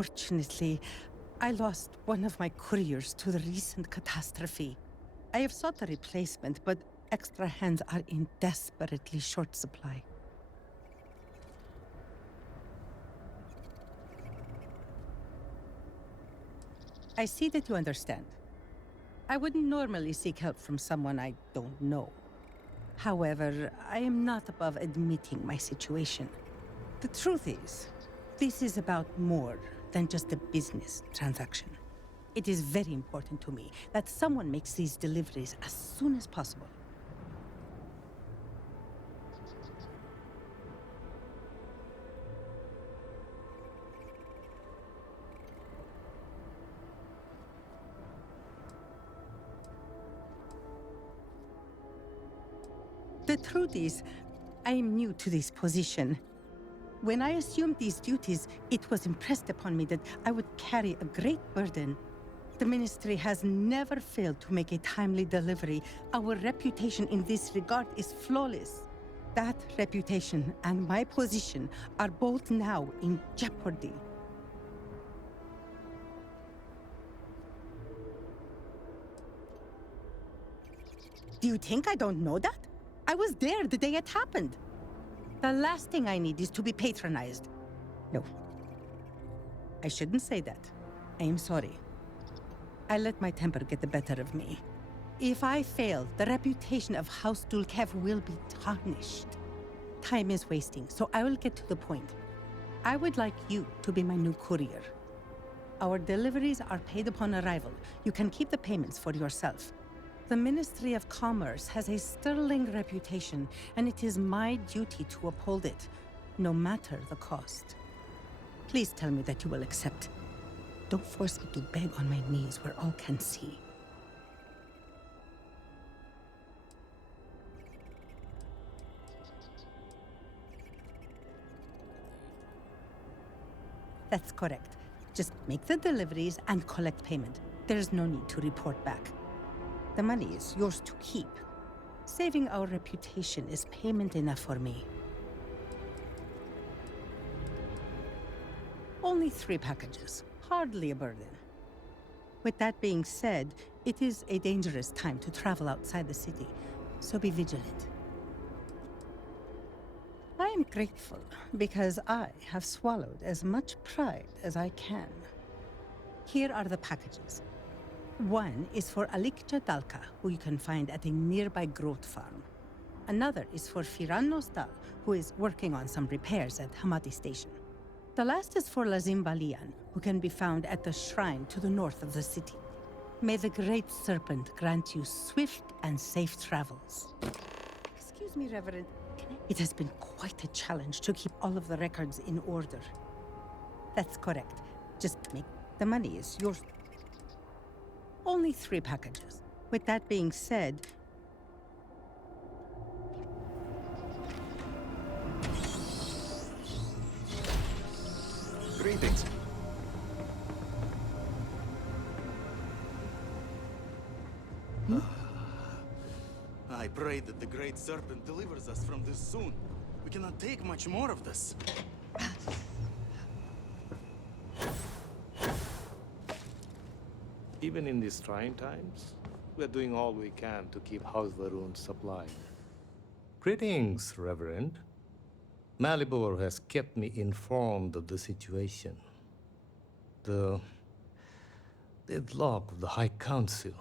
Fortunately, I lost one of my couriers to the recent catastrophe. I have sought a replacement, but extra hands are in desperately short supply. I see that you understand. I wouldn't normally seek help from someone I don't know. However, I am not above admitting my situation. The truth is, this is about more than just a business transaction. It is very important to me that someone makes these deliveries as soon as possible. The truth is, I am new to this position. When I assumed these duties, it was impressed upon me that I would carry a great burden. The Ministry has never failed to make a timely delivery. Our reputation in this regard is flawless. That reputation and my position are both now in jeopardy. Do you think I don't know that? I was there the day it happened. The last thing I need is to be patronized. No. I shouldn't say that. I am sorry. I let my temper get the better of me. If I fail, the reputation of House Dulkev will be tarnished. Time is wasting, so I will get to the point. I would like you to be my new courier. Our deliveries are paid upon arrival. You can keep the payments for yourself. The Ministry of Commerce has a sterling reputation, and it is my duty to uphold it, no matter the cost. Please tell me that you will accept. Don't force me to beg on my knees where all can see. That's correct. Just make the deliveries and collect payment. There's no need to report back. The money is yours to keep. Saving our reputation is payment enough for me. Only 3 packages. Hardly a burden. With that being said, it is a dangerous time to travel outside the city, so be vigilant. I am grateful because I have swallowed as much pride as I can. Here are the packages. One is for Alikcha Dalka, who you can find at a nearby growth farm. Another is for Firan Nostal, who is working on some repairs at Hamati Station. The last is for Lazim Balian, who can be found at the shrine to the north of the city. May the Great Serpent grant you swift and safe travels. Excuse me, Reverend. It has been quite a challenge to keep all of the records in order. That's correct. Just make the money is yours. Only 3 packages. With that being said, Greetings. I pray that the Great Serpent delivers us from this soon. We cannot take much more of this. Even in these trying times, we're doing all we can to keep House Varun supplied. Greetings, Reverend. Malibor has kept me informed of the situation. The deadlock of the High Council.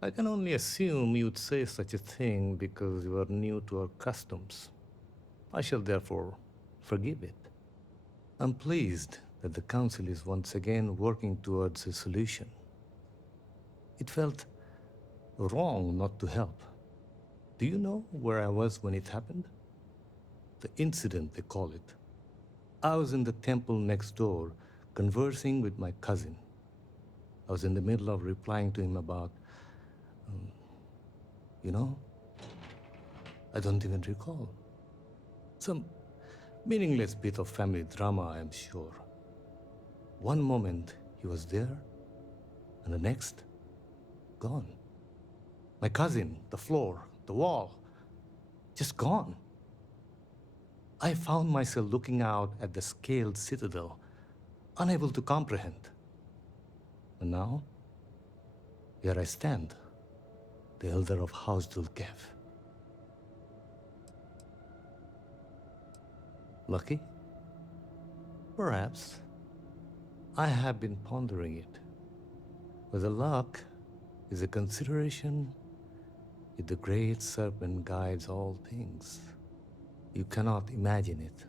I can only assume you'd say such a thing because you are new to our customs. I shall therefore forgive it. I'm pleased that the Council is once again working towards a solution. It felt wrong not to help. Do you know where I was when it happened? The incident, they call it. I was in the temple next door, conversing with my cousin. I was in the middle of replying to him about, I don't even recall. Some meaningless bit of family drama, I am sure. One moment he was there, and the next, gone. My cousin, the floor, the wall, just gone. I found myself looking out at the scaled citadel, unable to comprehend. And now, here I stand, the elder of House Dulkev. Lucky? Perhaps. I have been pondering it. Whether luck is a consideration if the great serpent guides all things. You cannot imagine it.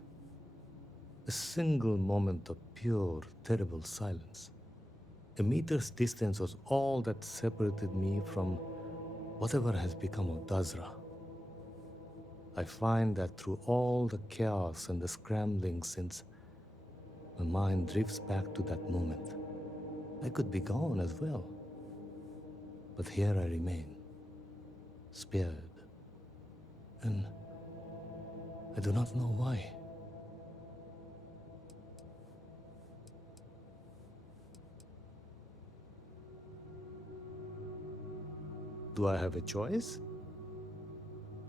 A single moment of pure, terrible silence. A meter's distance was all that separated me from whatever has become of Dazra. I find that through all the chaos and the scrambling since, my mind drifts back to that moment. I could be gone as well. But here I remain, spared. And I do not know why. Do I have a choice?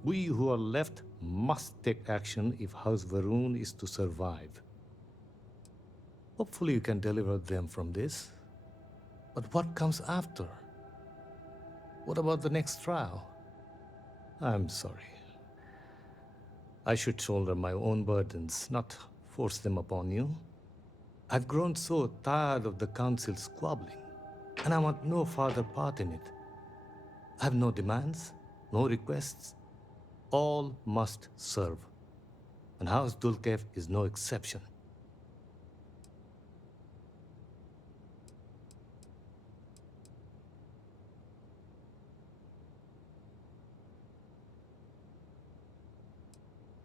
We who are left must take action if House Varun is to survive. Hopefully you can deliver them from this. But what comes after? What about the next trial? I'm sorry. I should shoulder my own burdens, not force them upon you. I've grown so tired of the council squabbling, and I want no further part in it. I have no demands, no requests. All must serve. And House Dulkev is no exception.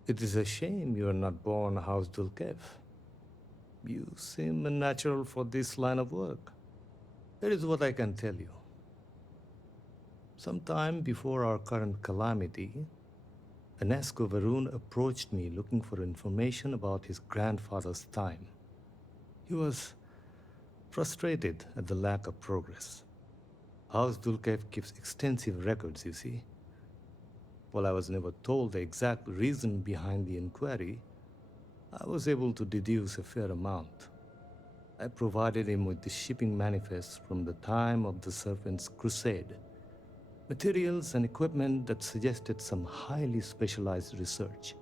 It is a shame you are not born House Dulkev. You seem unnatural for this line of work. Here is what I can tell you. Sometime before our current calamity, Enesco Varun approached me looking for information about his grandfather's time. He was frustrated at the lack of progress. House Dulkev keeps extensive records, you see. While I was never told the exact reason behind the inquiry, I was able to deduce a fair amount. I provided him with the shipping manifest from the time of the Serpent's Crusade, materials and equipment that suggested some highly specialized research.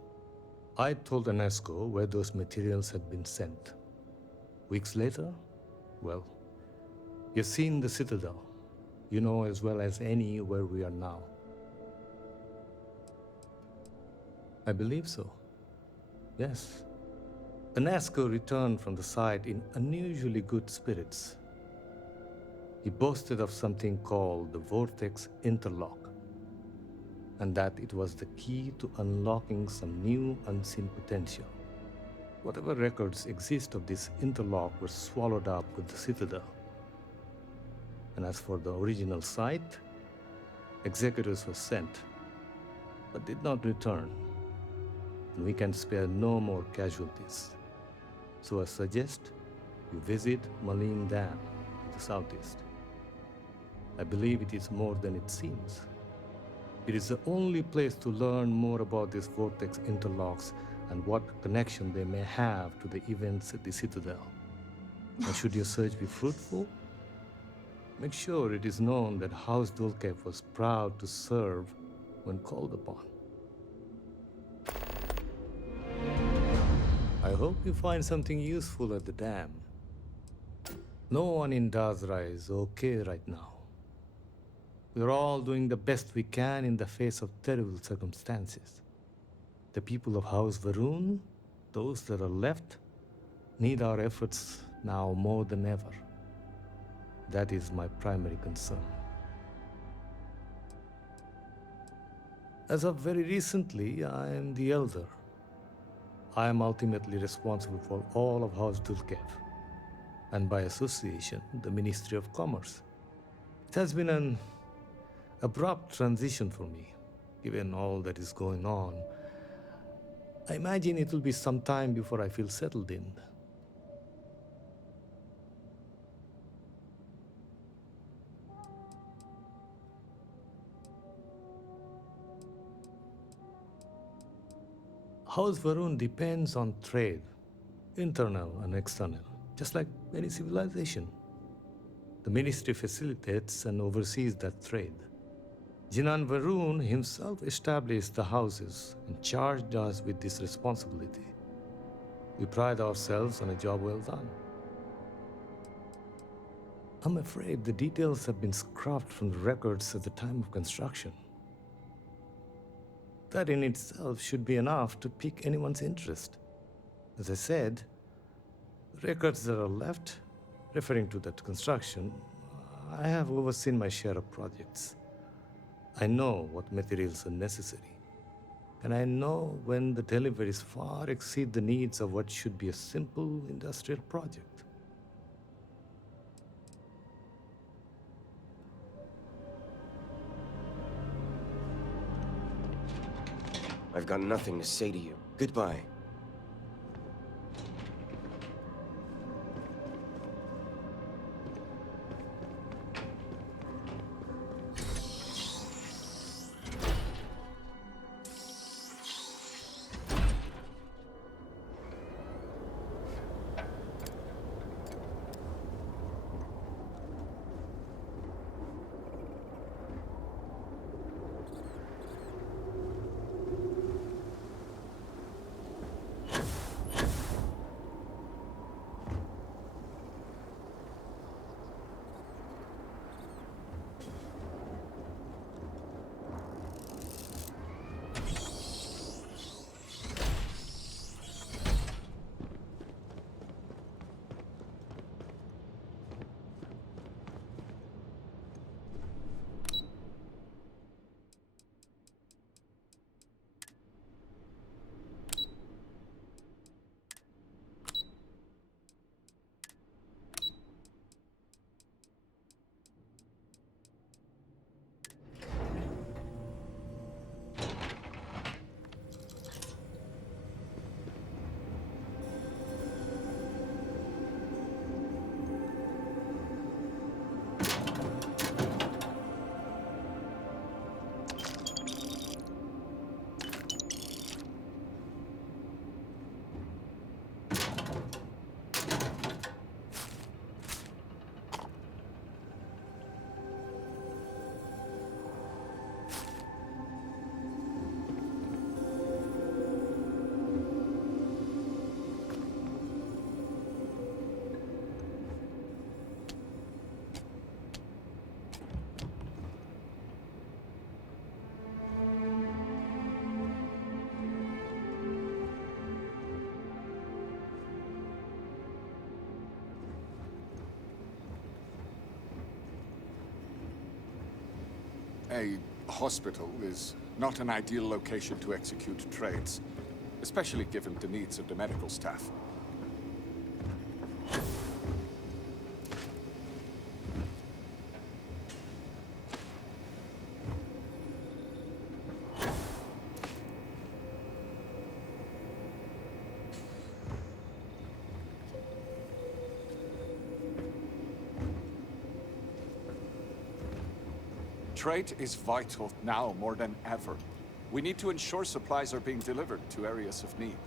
I told Enesco where those materials had been sent. Weeks later, well, you've seen the Citadel. You know as well as any where we are now. I believe so. Yes. Enesco returned from the site in unusually good spirits. He boasted of something called the Vortex Interlock, and that it was the key to unlocking some new unseen potential. Whatever records exist of this interlock were swallowed up with the Citadel. And as for the original site, executors were sent, but did not return. And we can spare no more casualties. So I suggest you visit Malin Dam to the southeast. I believe it is more than it seems. It is the only place to learn more about these vortex interlocks and what connection they may have to the events at the Citadel. And should your search be fruitful, make sure it is known that House Dulkev was proud to serve when called upon. I hope you find something useful at the dam. No one in Dazra is okay right now. We're all doing the best we can in the face of terrible circumstances. The people of House Varun, those that are left, need our efforts now more than ever. That is my primary concern. As of very recently, I am the elder. I am ultimately responsible for all of House Dulkev, and by association, the Ministry of Commerce. It has been an abrupt transition for me, given all that is going on. I imagine it will be some time before I feel settled in. House Varun depends on trade, internal and external, just like any civilization. The ministry facilitates and oversees that trade. Jinan Varun himself established the houses and charged us with this responsibility. We pride ourselves on a job well done. I'm afraid the details have been scrubbed from the records at the time of construction. That in itself should be enough to pique anyone's interest. As I said, records that are left, referring to that construction, I have overseen my share of projects. I know what materials are necessary, and I know when the deliveries far exceed the needs of what should be a simple industrial project. I've got nothing to say to you. Goodbye. A hospital is not an ideal location to execute trades, especially given the needs of the medical staff. Trade is vital now more than ever. We need to ensure supplies are being delivered to areas of need.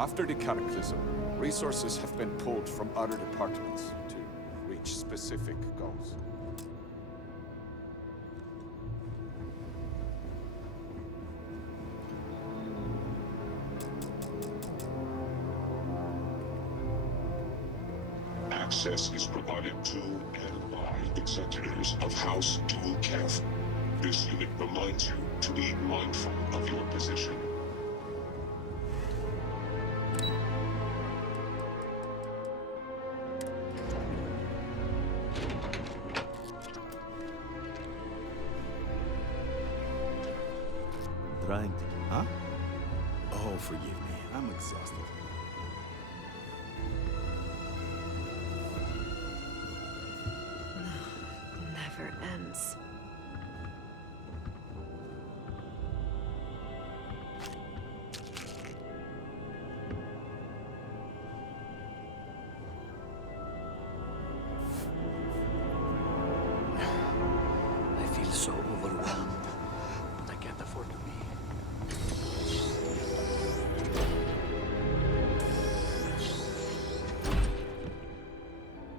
After the cataclysm, resources have been pulled from other departments to reach specific goals. Access is provided to and by executors of House Dual Kef. This unit reminds you to be mindful of your position. Trying to, huh? Oh, forgive me. I'm exhausted. Never ends. I feel so overwhelmed. I can't afford to be.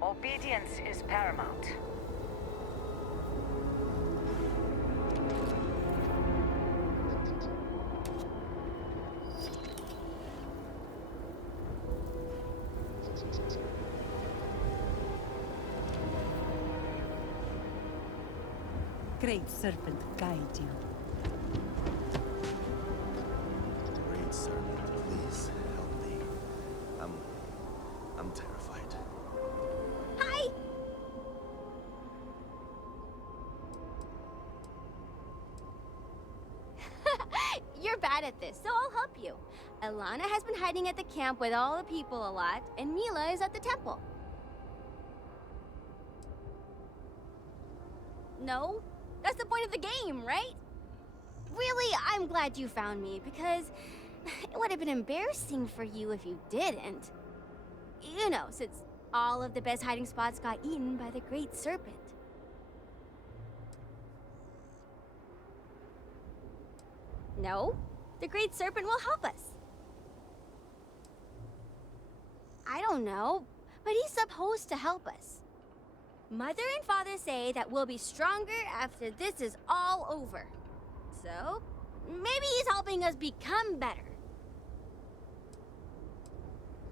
Obedience is paramount. Great Serpent guide you. Great servant, please help me. I'm terrified. Hi! You're bad at this, so I'll help you. Alana has been hiding at the camp with all the people a lot, and Mila is at the temple. No? That's the point of the game, right? Really, I'm glad you found me, because it would have been embarrassing for you if you didn't. You know, since all of the best hiding spots got eaten by the Great Serpent. No? The Great Serpent will help us. I don't know, but he's supposed to help us. Mother and Father say that we'll be stronger after this is all over. So, maybe he's helping us become better.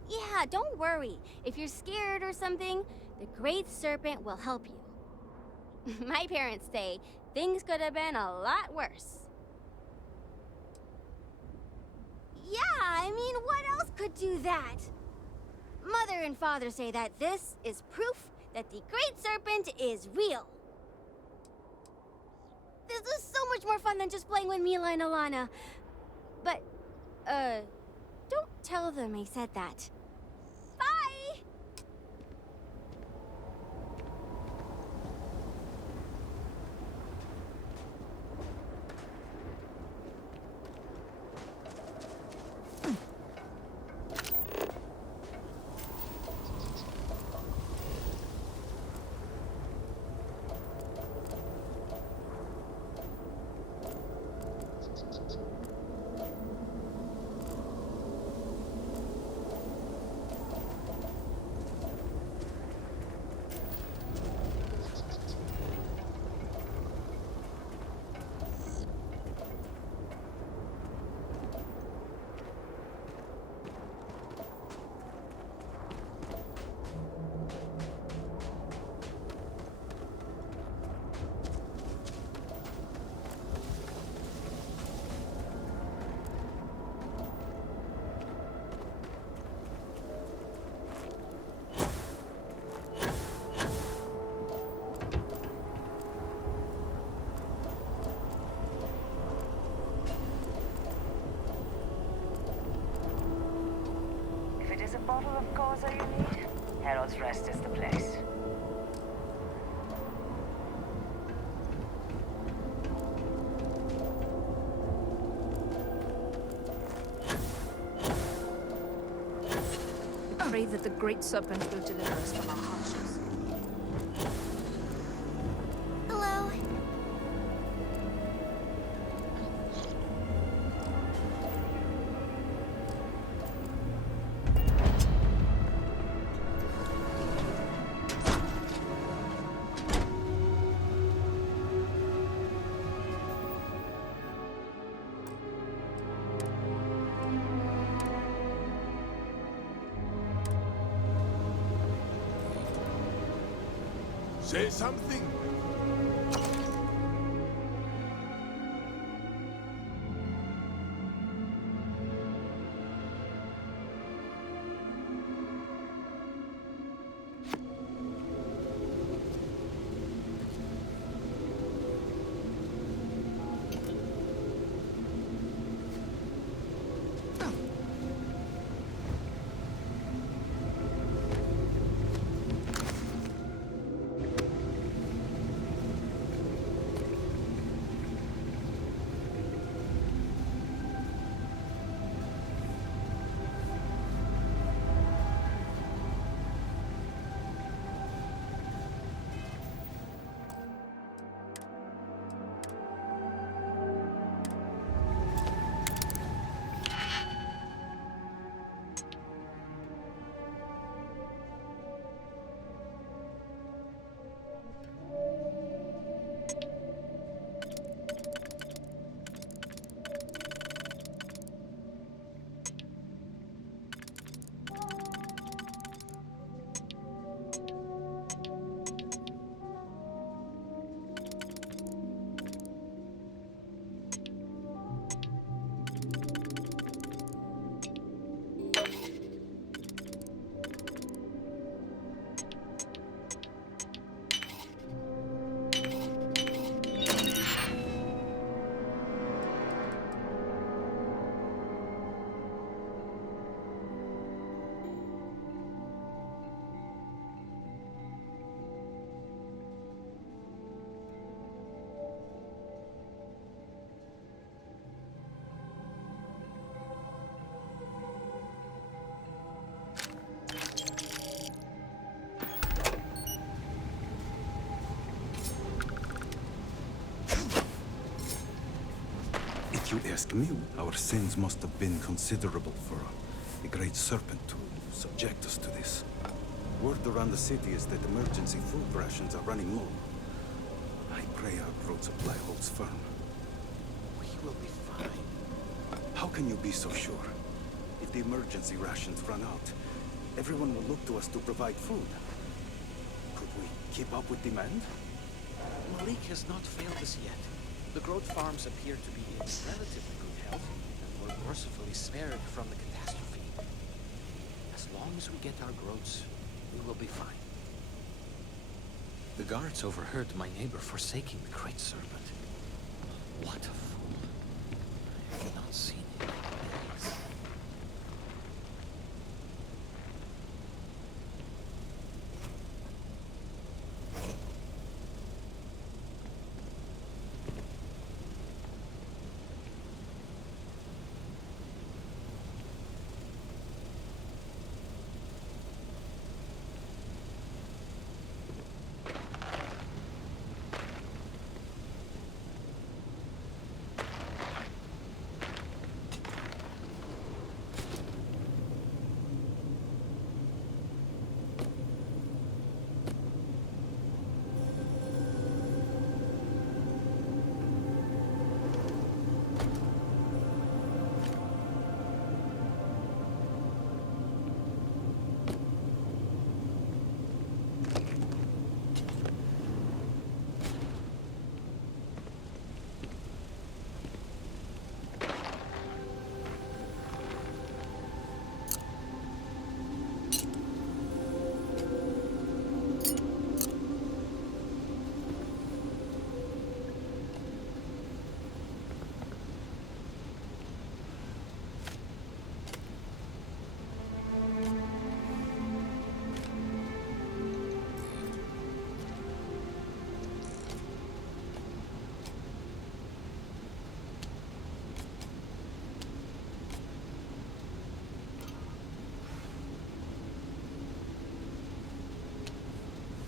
Yeah, don't worry. If you're scared or something, the Great Serpent will help you. My parents say things could have been a lot worse. Yeah, I mean, what else could do that? Mother and Father say that this is proof that the Great Serpent is real. This is so much more fun than just playing with Mila and Alana. But, don't tell them I said that. Bye! If it is a bottle of Causa you need, Herald's Rest is the place. I pray that the Great Serpent will deliver us from our hardships. Hello. Say something. If you ask me, our sins must have been considerable for the Great Serpent to subject us to this. Word around the city is that emergency food rations are running low. I pray our road supply holds firm. We will be fine. How can you be so sure? If the emergency rations run out, everyone will look to us to provide food. Could we keep up with demand? Malik has not failed us yet. The growth farms appear to be in relatively good health, and were mercifully spared from the catastrophe. As long as we get our growths, we will be fine. The guards overheard my neighbor forsaking the Great Serpent. What a fool. I have not seen him in days.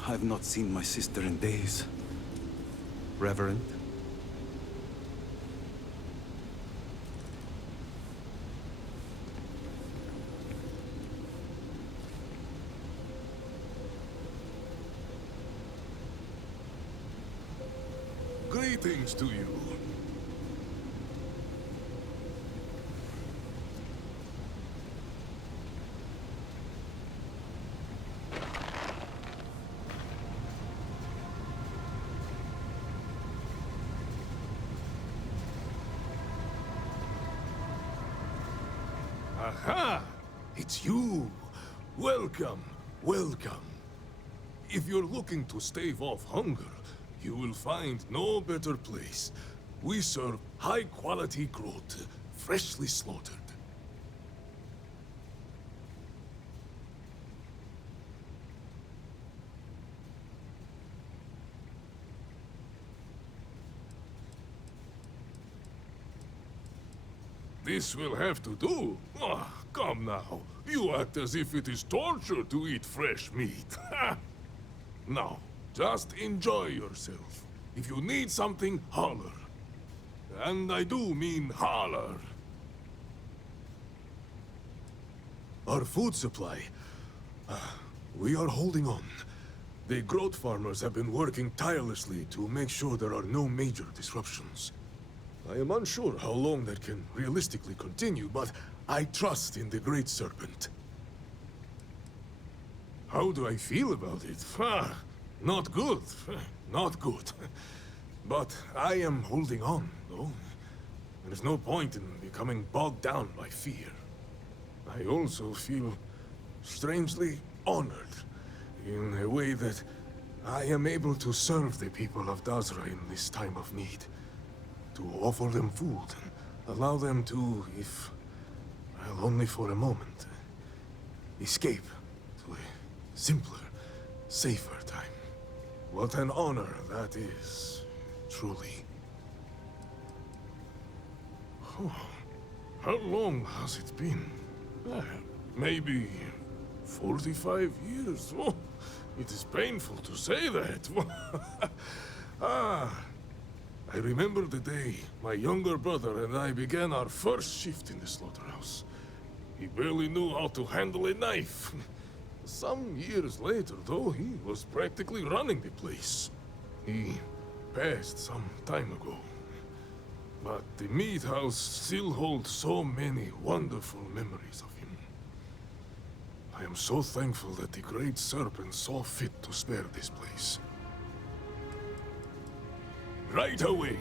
I've not seen my sister in days. Reverend? Greetings to you. Aha! It's you! Welcome, welcome. If you're looking to stave off hunger, you will find no better place. We serve high-quality growth, freshly slaughtered. This will have to do. Ah, come now. You act as if it is torture to eat fresh meat. Now, just enjoy yourself. If you need something, holler. And I do mean holler. Our food supply. We are holding on. The growth farmers have been working tirelessly to make sure there are no major disruptions. I am unsure how long that can realistically continue, but I trust in the Great Serpent. How do I feel about it? Not good. Not good. But I am holding on, though. There's no point in becoming bogged down by fear. I also feel strangely honored in a way that I am able to serve the people of Dazra in this time of need. To offer them food and allow them to, if, well, only for a moment, escape to a simpler, safer time. What an honor that is, truly. Oh, how long has it been? Maybe 45 years? Oh, it is painful to say that. I remember the day my younger brother and I began our first shift in the slaughterhouse. He barely knew how to handle a knife. Some years later, though, he was practically running the place. He passed some time ago. But the meat house still holds so many wonderful memories of him. I am so thankful that the Great Serpent saw fit to spare this place. Right away!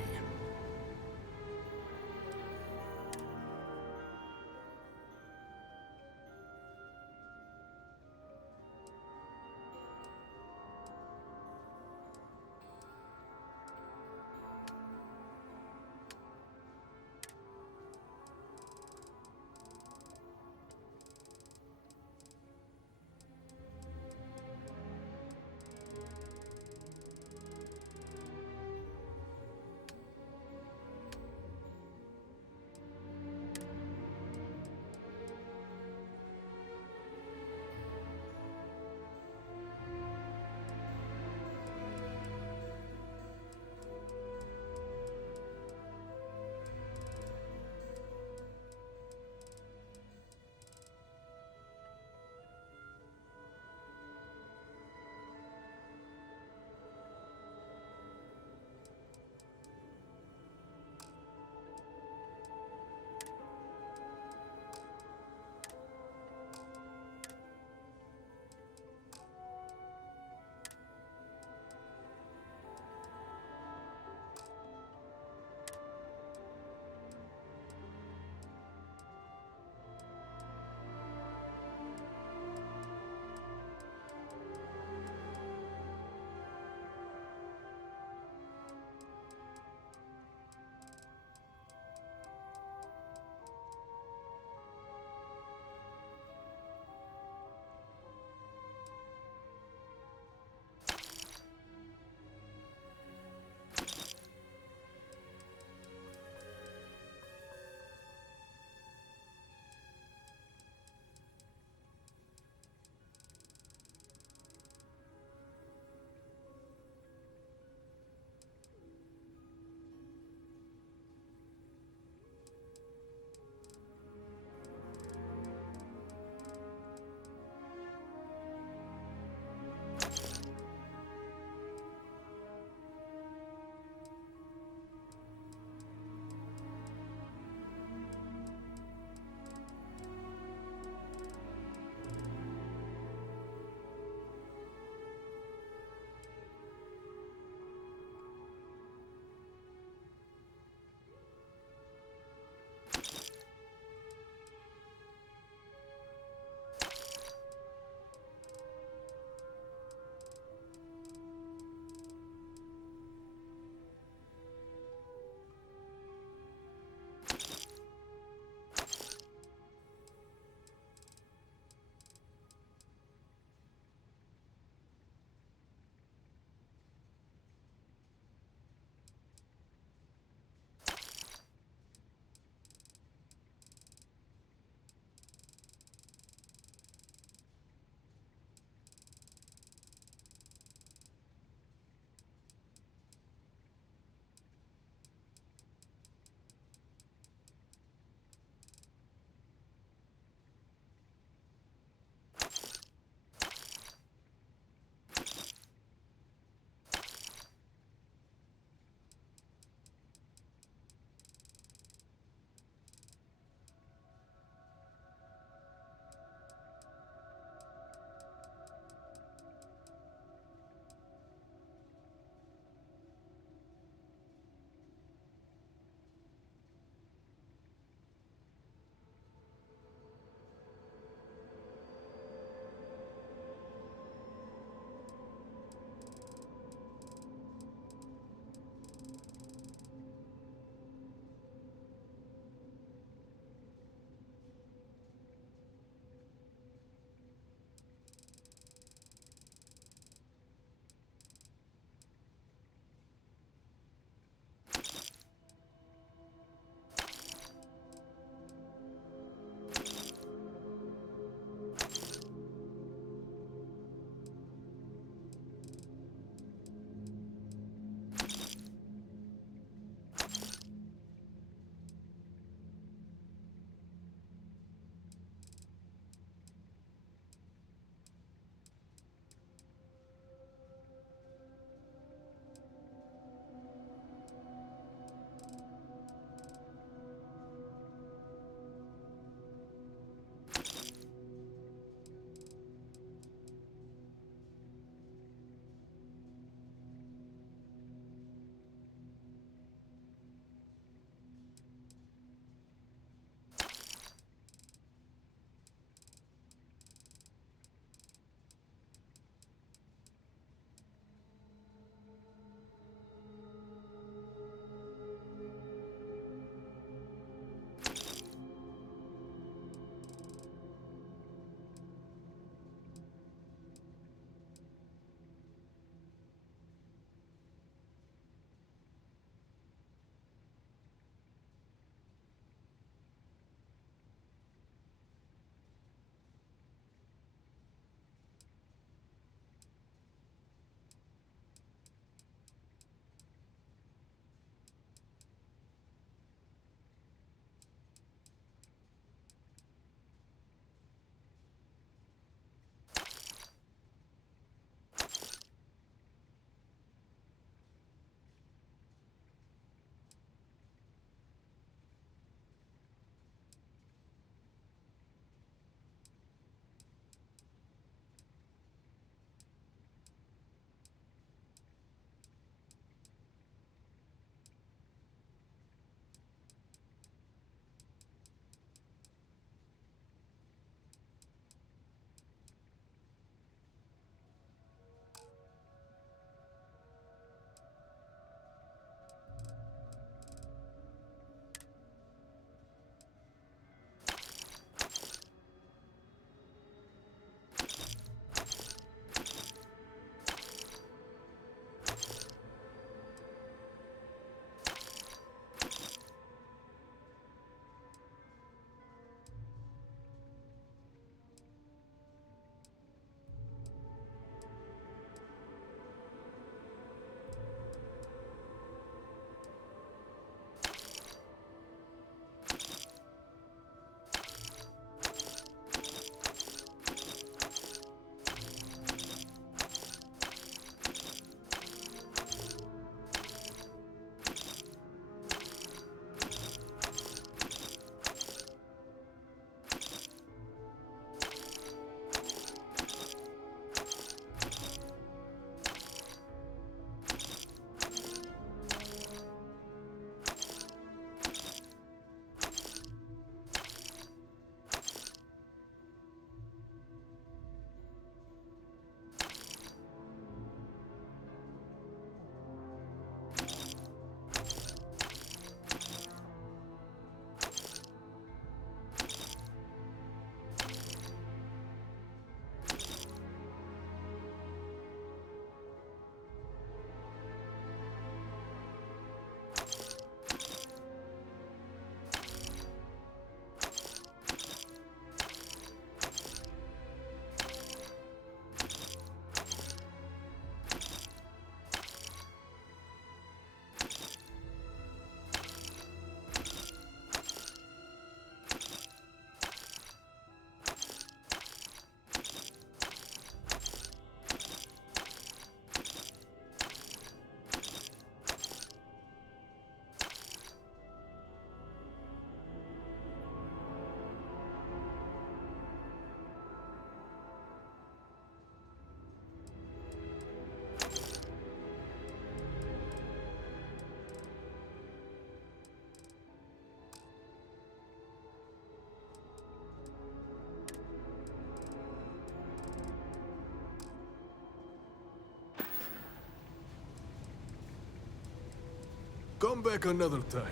Come back another time.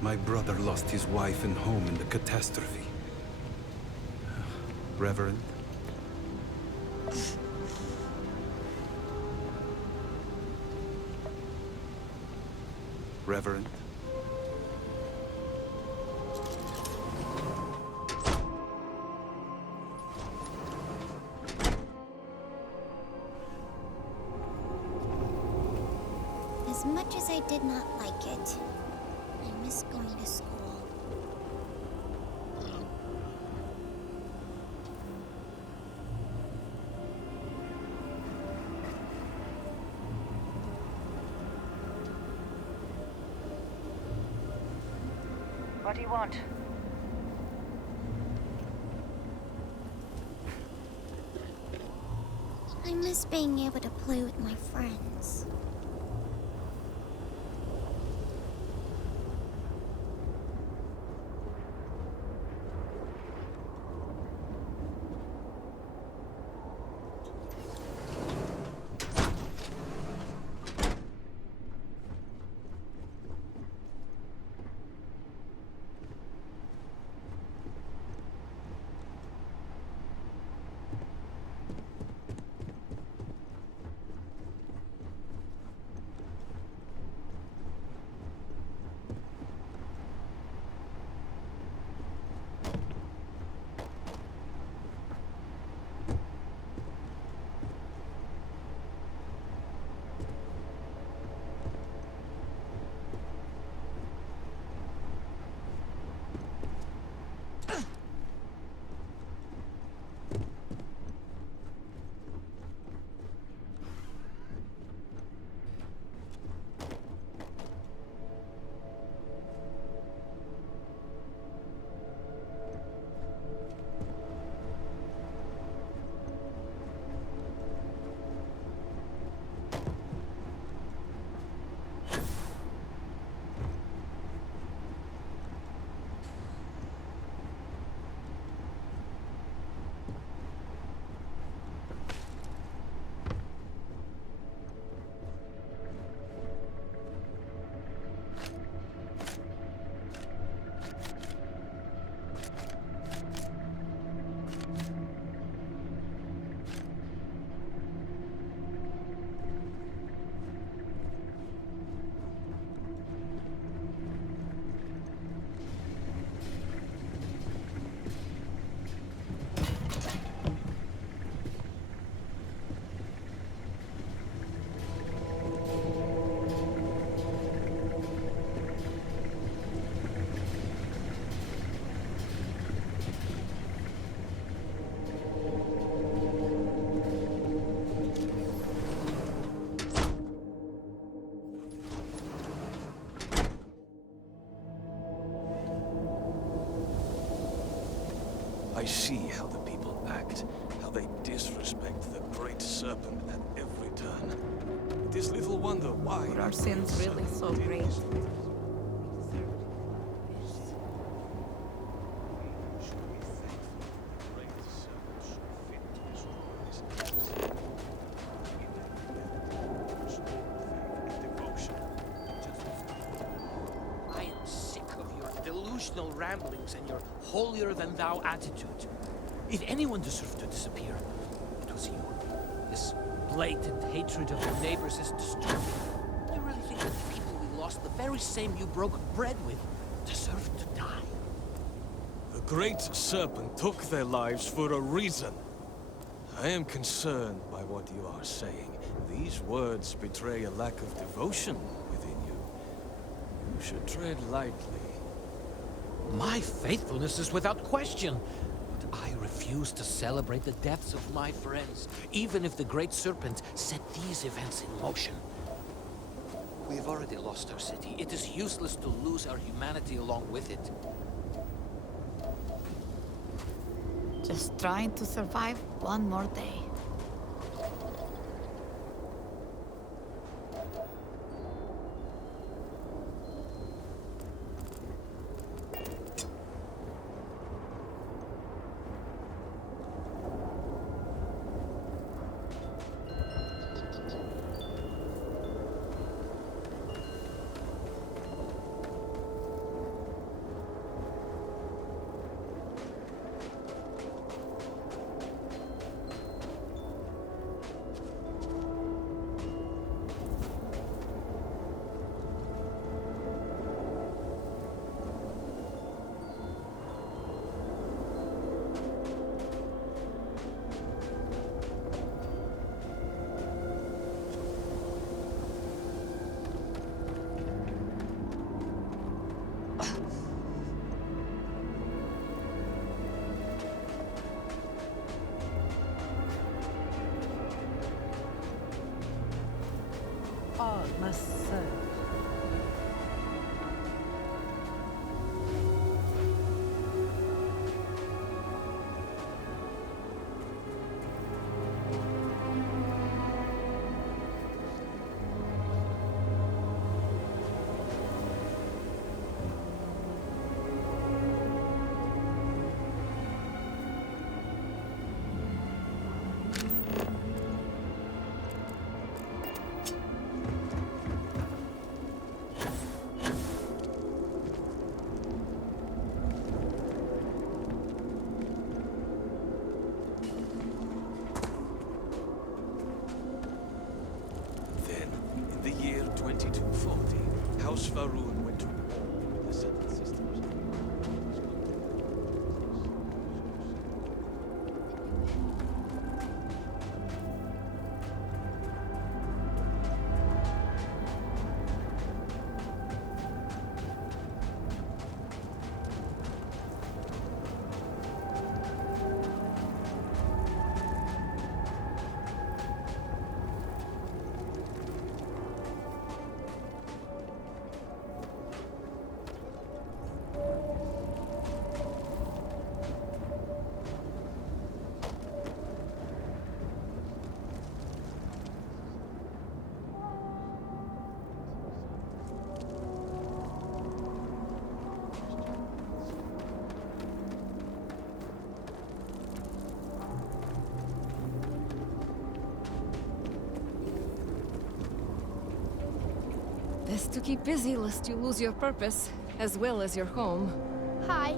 My brother lost his wife and home in the catastrophe. Reverend? Reverend? As much as I did not like it, I miss going to school. What do you want? I miss being able to play with my friends. I see how the people act, how they disrespect the Great Serpent at every turn. It is little wonder why... Were our sins really so great? I am sick of your delusional ramblings and your holier-than-thou attitude. If anyone deserved to disappear, it was you. This blatant hatred of your neighbors is disturbing. You really think that the people we lost, the very same you broke bread with, deserved to die? The Great Serpent took their lives for a reason. I am concerned by what you are saying. These words betray a lack of devotion within you. You should tread lightly. My faithfulness is without question. But I refuse to celebrate the deaths of my friends, even if the Great Serpent set these events in motion. We have already lost our city. It is useless to lose our humanity along with it. Just trying to survive one more day. to keep busy lest you lose your purpose, as well as your home. Hi.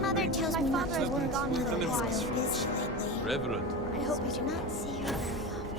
Mother tells me my father has been gone for a while. Busy lately. Reverend. I hope you do not see her very often.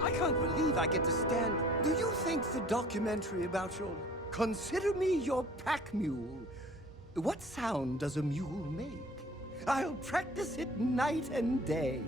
I can't believe I get to stand. Do you think the documentary about your... Consider me your pack mule. What sound does a mule make? I'll practice it night and day.